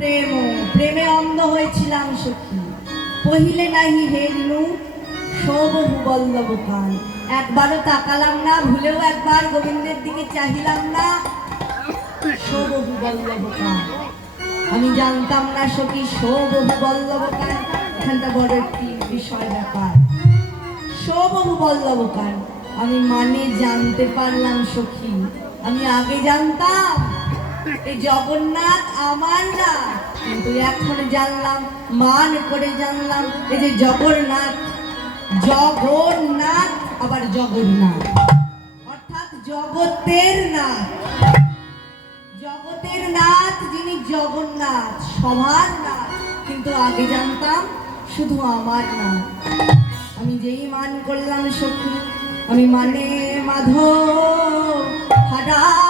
প্রেম প্রেমে অন্ধ হয়েছিলাম সখী, পহিলে নাহি হেরিনু সৌবহু বল্লভ কান। একবারও তাকালাম না, ভুলেও একবার গোবিন্দের দিকে চাহিলাম না। সৌবহু বল্লভ কান, আমি জানতাম না সখী সৌবহু বল্লভ কান। এখানটা বড় একটি বিষয় ব্যাপার। সৌবহু বল্লভ কান আমি মানে জানতে পারলাম সখী। আমি আগে জানতাম এই জগন্নাথ আমার না, কিন্তু এখন জানলাম, মান করে জানলাম এই যে জগন্নাথ, জগন্নাথ আবার জগন্নাথ, অর্থাৎ জগতের নাথ। জগতের নাথ যিনি জগন্নাথ, সবার নাথ, কিন্তু আগে জানতাম শুধু আমার নাথ। আমি যেই মান করলাম সখী, আমি মানে মাধব হারাইলাম।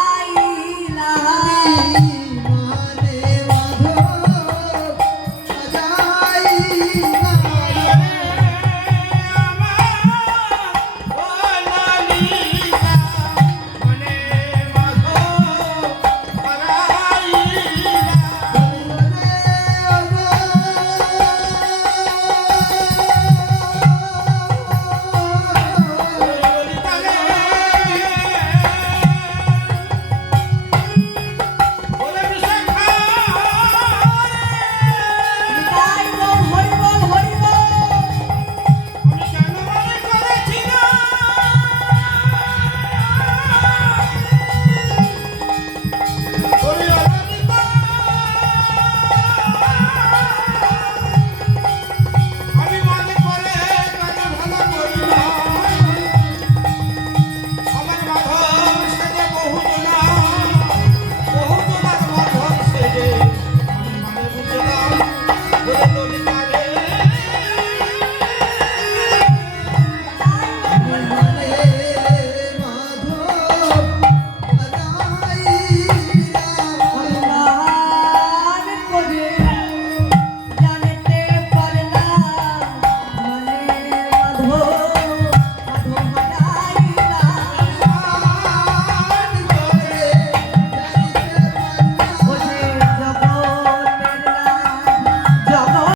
Oh